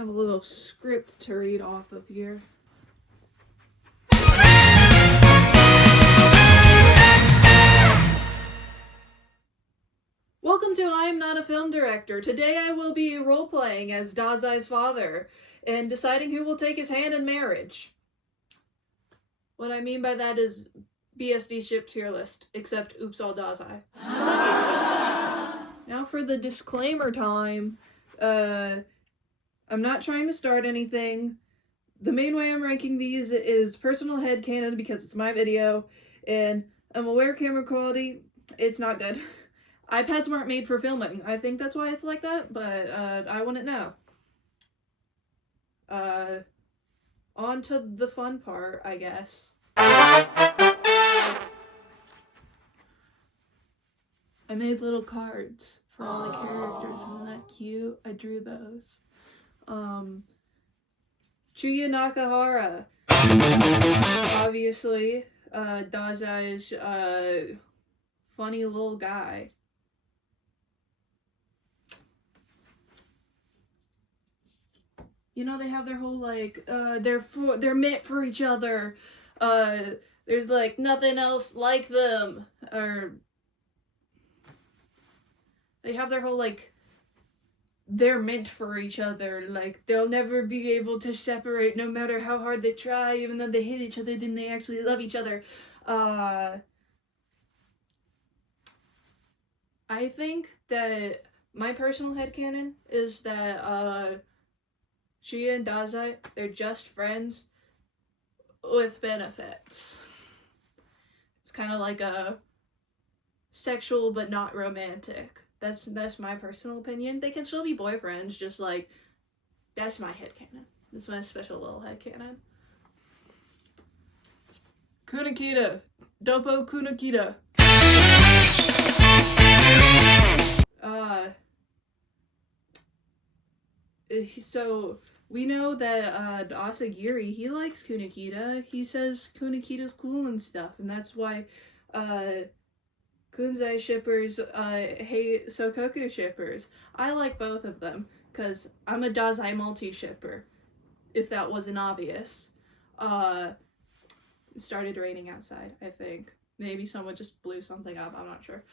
have a little script to read off of here. Welcome to I Am Not a Film Director. Today I will be role-playing as Dazai's father and deciding who will take his hand in marriage. What I mean by that is BSD ship tier list, except oops all Dazai. Now for the disclaimer time. I'm not trying to start anything. The main way I'm ranking these is personal headcanon because it's my video, and I'm aware camera quality, it's not good. iPads weren't made for filming. I think that's why it's like that, but I wouldn't know. On to the fun part, I guess. I made little cards for all the characters. Isn't that cute? I drew those. Chuya Nakahara. Obviously, Dazai's funny little guy. You know, they have their whole, like, they're meant for each other. There's, like, nothing else like them. Or they have their whole, like, they're meant for each other. Like, they'll never be able to separate no matter how hard they try. Even though they hate each other, then they actually love each other. I think that my personal headcanon is that, Chuya and Dazai, they're just friends with benefits. It's kind of like a sexual but not romantic. That's my personal opinion. They can still be boyfriends, just like, that's my headcanon. That's my special little headcanon. Kunakita. Dopo Kunakita. So, we know that, Asagiri, he likes Kunakita. He says Kunakita's cool and stuff, and that's why, Kunzai shippers, hate Sokoku shippers. I like both of them, because I'm a Dazai multi-shipper, if that wasn't obvious. It started raining outside, I think. Maybe someone just blew something up, I'm not sure.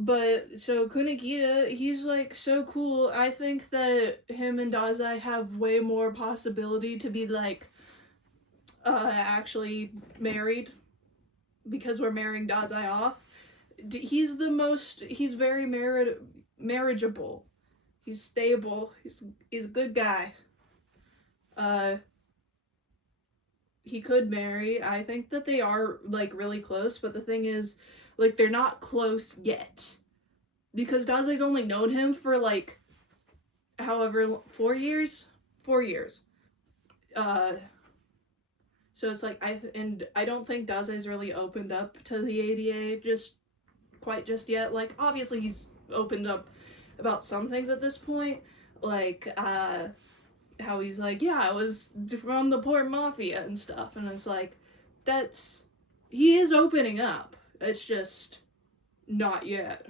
But, so Kunakita, he's, like, so cool. I think that him and Dazai have way more possibility to be, like, actually married. Because we're marrying Dazai off. He's very marriageable. He's stable. He's a good guy. He could marry. I think that they are, like, really close, but the thing is, like, they're not close yet. Because Dazai's only known him for, like, however, 4 years? 4 years. So it's like, I don't think Dazai's really opened up to the ADA just yet. Like, obviously he's opened up about some things at this point. Like, how he's like, yeah, I was from the Port Mafia and stuff. And it's like, he is opening up. It's just not yet.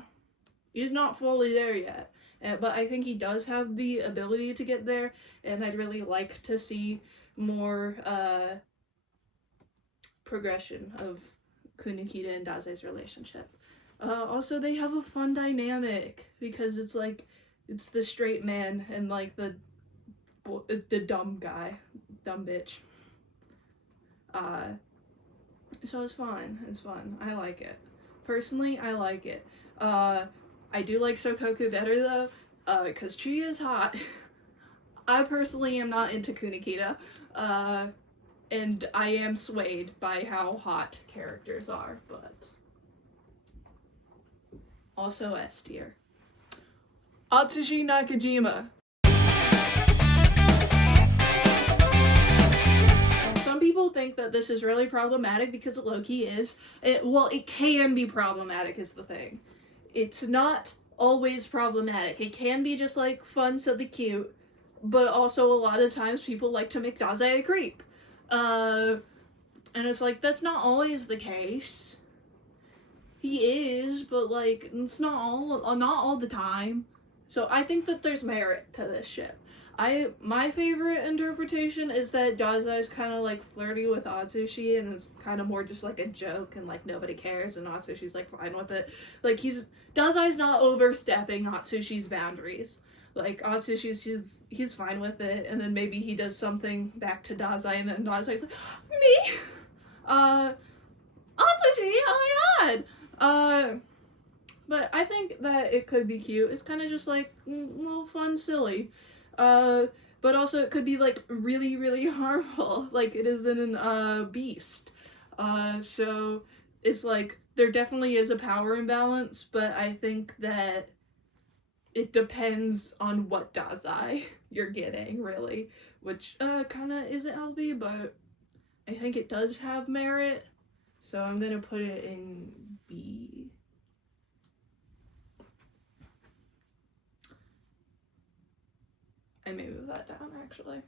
He's not fully there yet. But I think he does have the ability to get there, and I'd really like to see more progression of Kunakita and Dazai's relationship. Also, they have a fun dynamic, because it's like, it's the straight man and like the dumb guy, dumb bitch. So it's fun. It's fun. I like it. Personally, I like it. I do like Sokoku better though, because Chuya is hot. I personally am not into Kunakita, and I am swayed by how hot characters are, but also S tier. Atsushi Nakajima. Some people think that this is really problematic because it low-key is. It can be problematic is the thing. It's not always problematic. It can be just like fun, silly, cute, but also a lot of times people like to make Dazai a creep. And it's like, that's not always the case. He is, but like, it's not all the time. So I think that there's merit to this ship. My favorite interpretation is that Dazai is kind of like flirty with Atsushi, and it's kind of more just like a joke, and like nobody cares, and Atsushi's like fine with it. Like Dazai's not overstepping Atsushi's boundaries. Like Atsushi's he's fine with it, and then maybe he does something back to Dazai, and then Dazai's like, me, Atsushi, oh my god, But I think that it could be cute. It's kind of just like a little fun, silly. But also it could be like really, really harmful, like it is in Beast. So it's like there definitely is a power imbalance, but I think that it depends on what dazai you're getting, really, which kind of isn't healthy, but I think it does have merit. So I'm gonna put it in B. I may move that down, actually.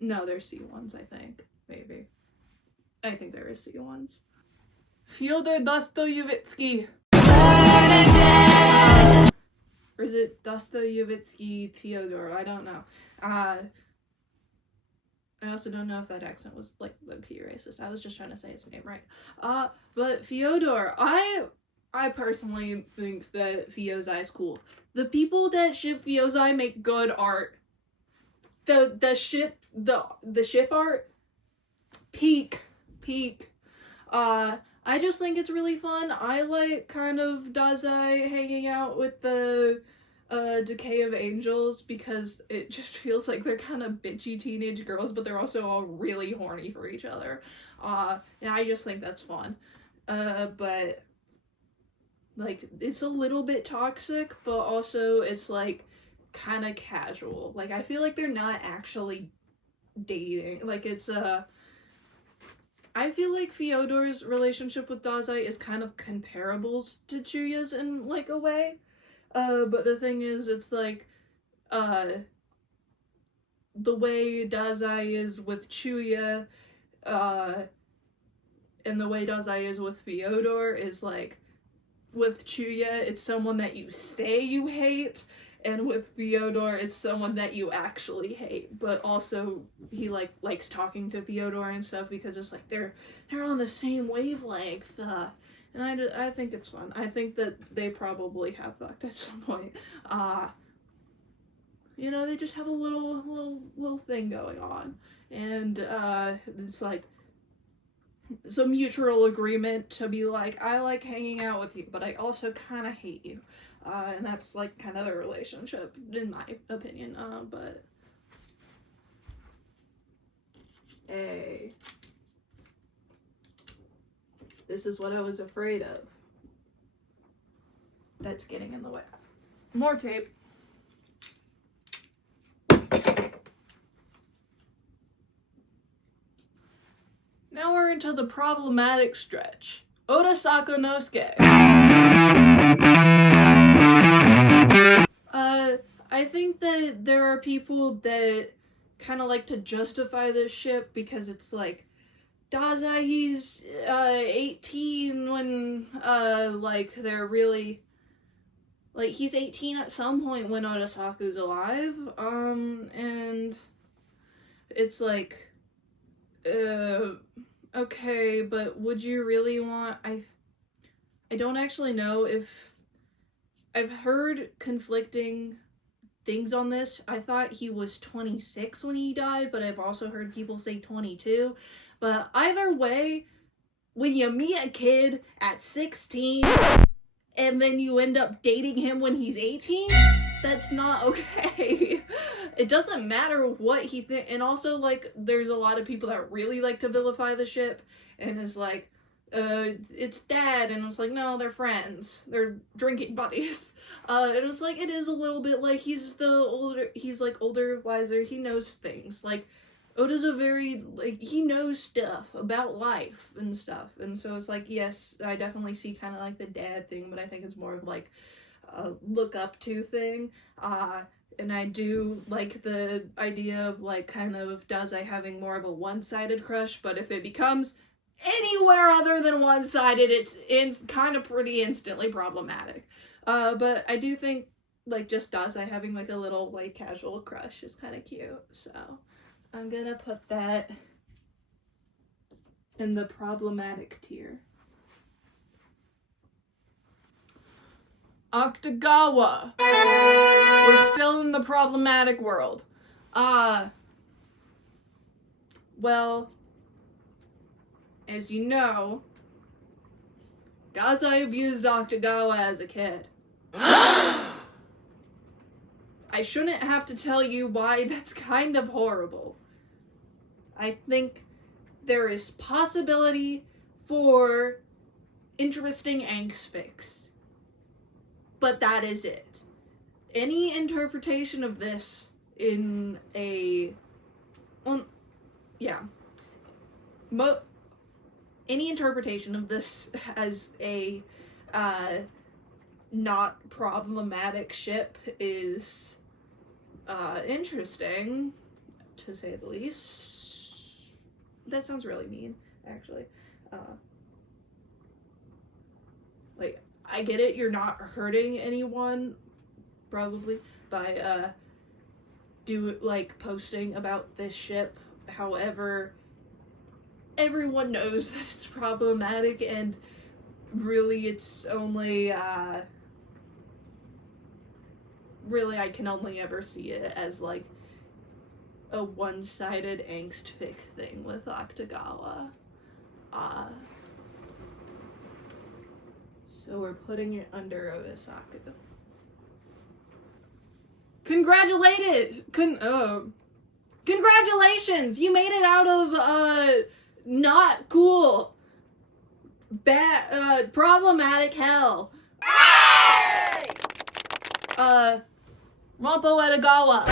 No, there's C1s, I think. Maybe. I think there is C1s. Fyodor Dostoyevsky. Or is it Dostoyevsky Fyodor? I don't know. I also don't know if that accent was like low-key racist. I was just trying to say his name right. But Fyodor, I personally think that Fyozai is cool. The people that ship Fyozai make good art. The ship art, peak. I just think it's really fun. I like kind of dazai hanging out with the Decay of Angels because it just feels like they're kind of bitchy teenage girls, but they're also all really horny for each other. And I just think that's fun. But like it's a little bit toxic, but also it's like kind of casual. Like I feel like they're not actually dating. Like it's I feel like Fyodor's relationship with Dazai is kind of comparable to Chuya's in like a way. But the thing is, it's like the way Dazai is with Chuya and the way Dazai is with Fyodor is like with Chuya, it's someone that you say you hate, and with Fyodor, it's someone that you actually hate. But also, he like likes talking to Fyodor and stuff because it's like they're on the same wavelength. And I think it's fun. I think that they probably have fucked at some point. You know, they just have a little thing going on, and it's like some mutual agreement to be like, I like hanging out with you, but I also kind of hate you. And that's like kind of their relationship, in my opinion. But hey, this is what I was afraid of. That's getting in the way. More tape. Now we're into the problematic stretch. Otasako Nosuke. I think that there are people that kind of like to justify this ship because it's like, Dazai, he's 18 when like they're really like he's 18 at some point when Otasaku's alive, and it's like okay, but would you really want I don't actually know if I've heard conflicting things on this. I thought he was 26 when he died, but I've also heard people say 22. But either way, when you meet a kid at 16 and then you end up dating him when he's 18, that's not okay. It doesn't matter what he thinks. And also, like, there's a lot of people that really like to vilify the ship and is like, it's dad, and it's like, no, they're friends. They're drinking buddies. And it's like, it is a little bit like he's like older, wiser, he knows things. Like, Oda's a very, like, he knows stuff about life and stuff. And so it's like, yes, I definitely see kind of like the dad thing, but I think it's more of like a look up to thing. And I do like the idea of like kind of Dazai having more of a one-sided crush, but if it becomes anywhere other than one-sided, it's kind of pretty instantly problematic. But I do think, like, just dazai having, like, a little, like, casual crush is kind of cute. So I'm gonna put that in the problematic tier. Akutagawa. We're still in the problematic world. Well, as you know, dazai abused Akutagawa as a kid. I shouldn't have to tell you why that's kind of horrible. I think there is possibility for interesting angst fics. But that is it. Any interpretation of this in a... any interpretation of this as a not problematic ship is interesting, to say the least. That sounds really mean, actually. Like, I get it, you're not hurting anyone, probably, by posting about this ship. However, everyone knows that it's problematic, and really it's only, really I can only ever see it as, like, a one-sided angst fic thing with Akutagawa. So we're putting it under Osaku. Congratulations! You made it out of, not cool. Bad, problematic hell. Ranpo Edagawa.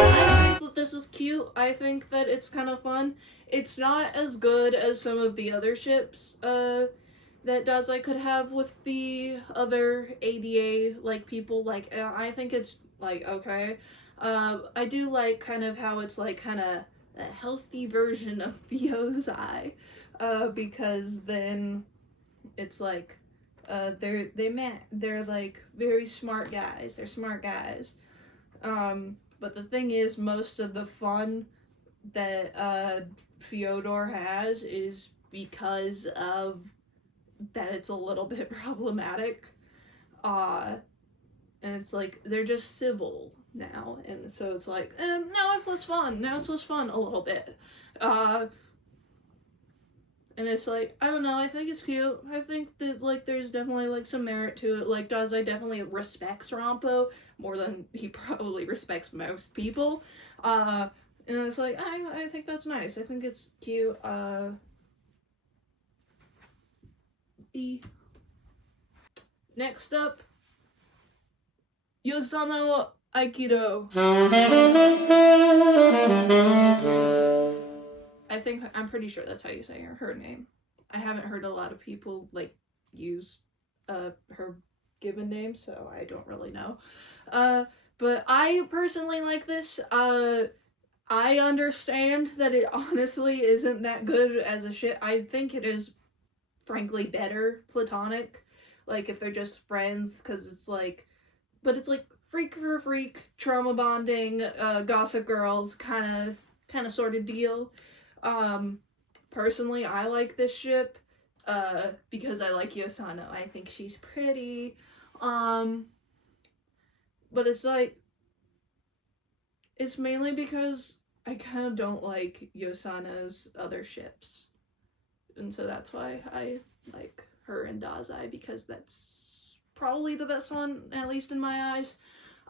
I think that this is cute. I think that it's kind of fun. It's not as good as some of the other ships, that dazai could have with the other ADA, like, people. Like, I think it's, like, okay. I do like kind of how it's, like, kind of a healthy version of Yosai, because then it's like, they're like very smart guys. They're smart guys. But the thing is, most of the fun that Fyodor has is because of that it's a little bit problematic. And it's like, they're just civil now, and so it's like, now it's less fun. Now it's less fun a little bit. And it's like, I don't know, I think it's cute. I think that, like, there's definitely, like, some merit to it. Like, dazai definitely respects Ranpo more than he probably respects most people. And it's like, I think that's nice. I think it's cute. B. Next up, Yosano Aikido. I'm pretty sure that's how you say her name. I haven't heard a lot of people, like, use her given name, so I don't really know. But I personally like this. I understand that it honestly isn't that good as a shit. I think it is, frankly, better platonic. Like, if they're just friends, because it's like, but it's like freak for freak, trauma bonding, gossip girls kind of sort of deal. Personally, I like this ship, because I like Yosano. I think she's pretty. But it's like, it's mainly because I kind of don't like Yosano's other ships. And so that's why I like her and dazai, because that's probably the best one, at least in my eyes.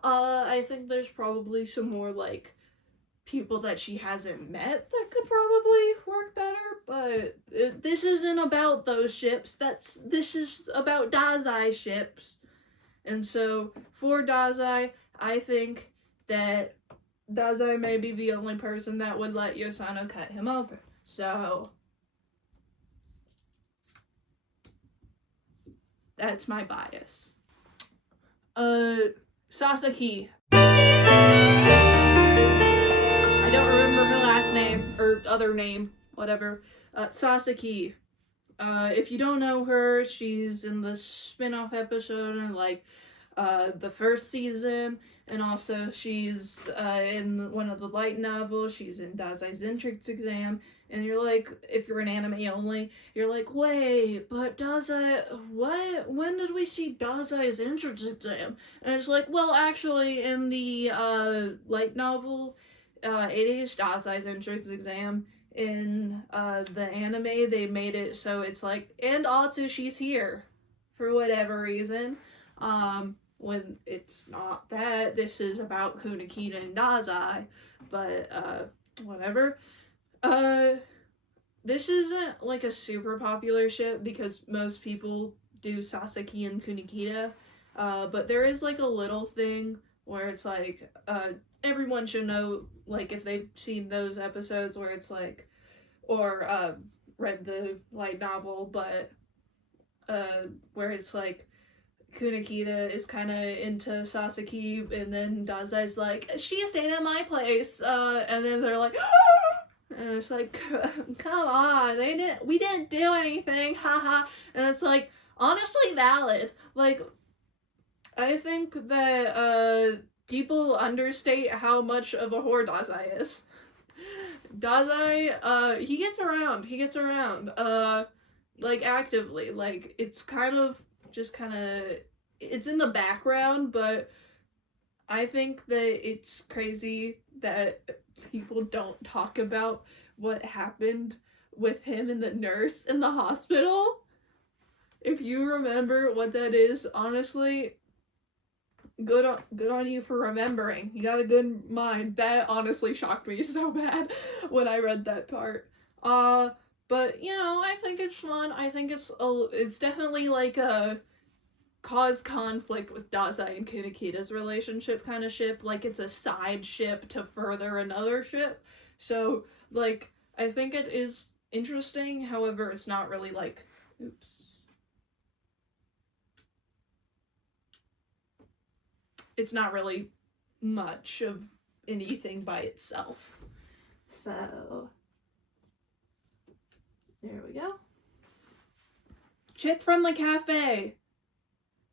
I think there's probably some more, like, people that she hasn't met that could probably work better, but this isn't about those ships. This is about dazai ships. And so, for dazai, I think that dazai may be the only person that would let Yosano cut him open. So, that's my bias. Sasaki. I don't remember her last name, or other name, whatever. Sasaki. If you don't know her, she's in the spin-off episode in like the first season, and also she's in one of the light novels. She's in Dazai's entrance exam, and you're like, if you're an anime only, you're like, wait, but Dazai, what? When did we see Dazai's entrance exam? And it's like, well, actually, in the light novel, it is Dazai's entrance exam. In the anime, they made it so it's like, and Atsushi's here for whatever reason. When it's not that, this is about Kunakita and Dazai, but whatever. This isn't like a super popular ship because most people do Sasaki and Kunakita, but there is like a little thing where it's like, everyone should know, like, if they've seen those episodes where it's like, or read the light novel, but where it's like Kunakita is kind of into Sasaki, and then Dazai's like, she stayed at my place, and then they're like, and it's like, come on, we didn't do anything, haha. And it's like, honestly valid. Like, I think that people understate how much of a whore Dazai is. Dazai, he gets around, like, actively, like, it's kind of, it's in the background, but I think that it's crazy that people don't talk about what happened with him and the nurse in the hospital. If you remember what that is, honestly, good on you for remembering. You got a good mind. That honestly shocked me so bad when I read that part. But, you know, I think it's fun. I think it's definitely like a cause conflict with Dazai and Kunakita's relationship kind of ship. Like, it's a side ship to further another ship. So, like, I think it is interesting. However, it's not really like, it's not really much of anything by itself. So, there we go. Chick from the cafe.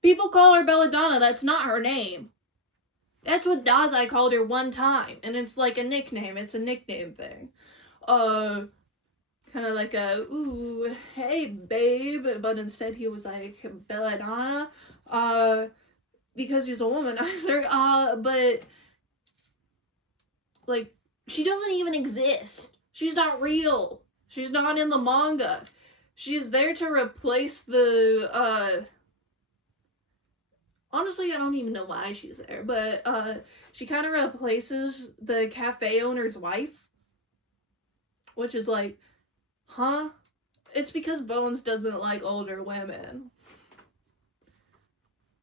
People call her Belladonna, that's not her name. That's what Dazai called her one time, and it's like a nickname, it's a nickname thing. Kind of like a, ooh, hey babe, but instead he was like, Belladonna, because he's a womanizer, but, like, she doesn't even exist. She's not real. She's not in the manga. She's there to replace the, honestly, I don't even know why she's there, but, she kind of replaces the cafe owner's wife, which is like, huh? It's because Bones doesn't like older women.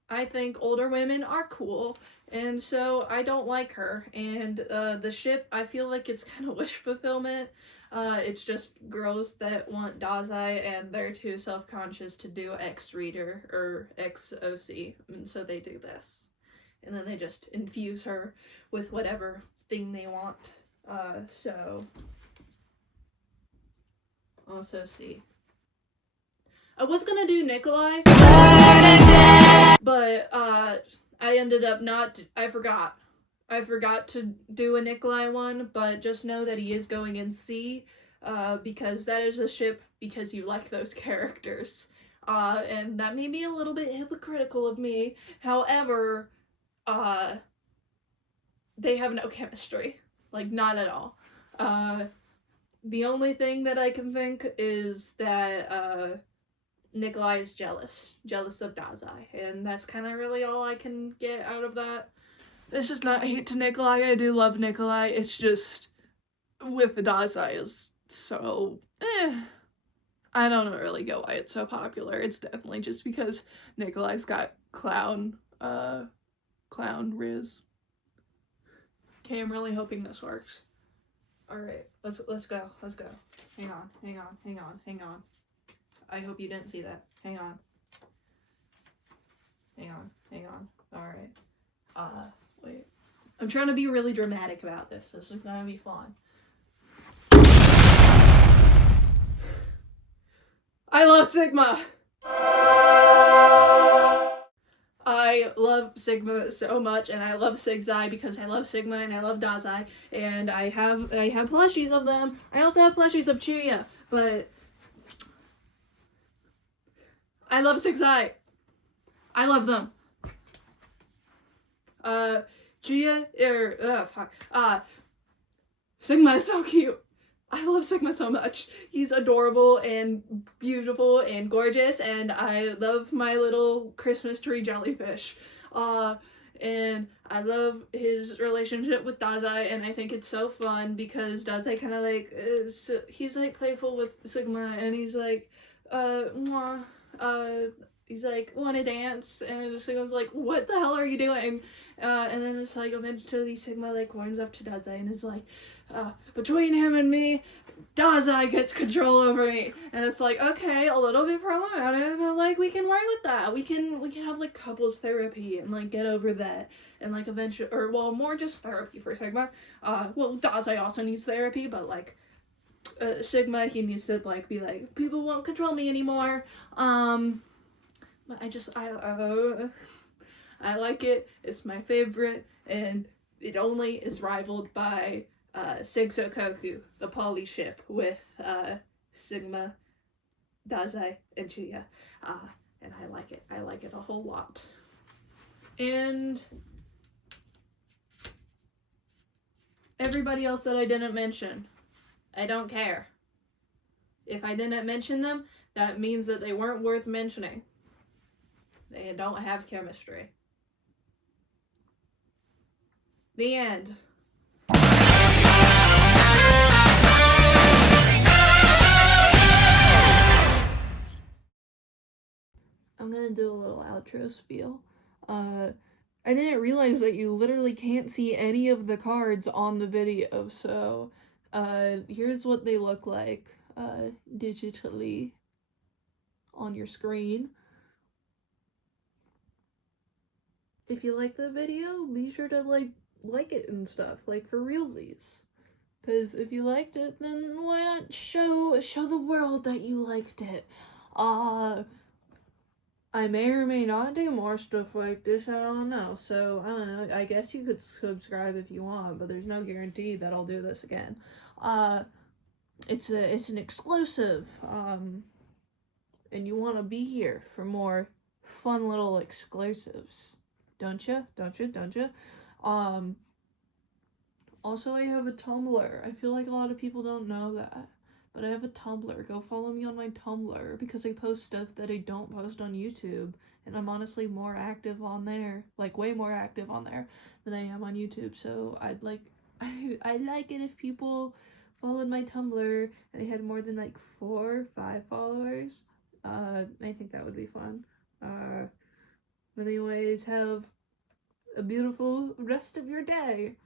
I think older women are cool, and so I don't like her, and, the ship, I feel like it's kind of wish fulfillment. It's just girls that want Dazai, and they're too self-conscious to do X-Reader, or XOC, and so they do this. And then they just infuse her with whatever thing they want. So... also see. I was gonna do Nikolai, but, I ended up I forgot. I forgot to do a Nikolai one, but just know that he is going in C, because that is a ship because you like those characters. And that may be a little bit hypocritical of me. However, they have no chemistry. Like, not at all. The only thing that I can think is that, Nikolai is jealous of Dazai, and that's kind of really all I can get out of that. This is not hate to Nikolai, I do love Nikolai, it's just, with the Dazai is so, I don't really get why it's so popular. It's definitely just because Nikolai's got clown riz. Okay, I'm really hoping this works. Alright, let's go. Hang on. I hope you didn't see that. Hang on. Alright. Wait. I'm trying to be really dramatic about this. This is gonna be fun. I love Sigma. I love Sigma so much, and I love Sigzai because I love Sigma and I love Dazai, and I have plushies of them. I also have plushies of Chuya, but I love Sigzai. I love them. Chuya Sigma is so cute. I love Sigma so much. He's adorable and beautiful and gorgeous, and I love my little Christmas tree jellyfish. And I love his relationship with Dazai, and I think it's so fun because Dazai kind of like he's like playful with Sigma, and he's like, mwah, he's like, wanna dance? And Sigma's like, what the hell are you doing? And then it's like eventually Sigma like warms up to Dazai and is like, between him and me, Dazai gets control over me. And it's like, okay, a little bit problematic, but like we can work with that. We can have like couples therapy and like get over that. And like eventually, or well, more just therapy for Sigma. Well, Dazai also needs therapy, but like Sigma, he needs to like be like, people won't control me anymore. But I like it. It's my favorite, and it only is rivaled by Sigsokoku, the poly ship with Sigma, Dazai, and Chuya. And I like it. I like it a whole lot. And everybody else that I didn't mention, I don't care. If I didn't mention them, that means that they weren't worth mentioning. They don't have chemistry. The end. I'm gonna do a little outro spiel. I didn't realize that you literally can't see any of the cards on the video, so here's what they look like digitally on your screen. If you like the video, be sure to like it and stuff, like for realsies. Because if you liked it, then why not show the world that you liked it? I may or may not do more stuff like this, I don't know. So, I don't know, I guess you could subscribe if you want, but there's no guarantee that I'll do this again. It's an exclusive, and you want to be here for more fun little exclusives. Don't you? Also, I have a Tumblr. I feel like a lot of people don't know that. But I have a Tumblr. Go follow me on my Tumblr because I post stuff that I don't post on YouTube. And I'm honestly more active on there. Like, way more active on there than I am on YouTube. So, I'd like it if people followed my Tumblr and I had more than like 4 or 5 followers. I think that would be fun. But anyways, have a beautiful rest of your day.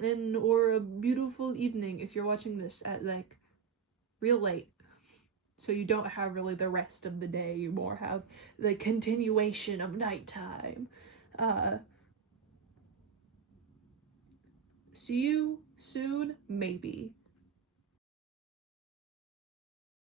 Or a beautiful evening if you're watching this at like real late, so you don't have really the rest of the day, you more have the continuation of nighttime. See you soon, maybe.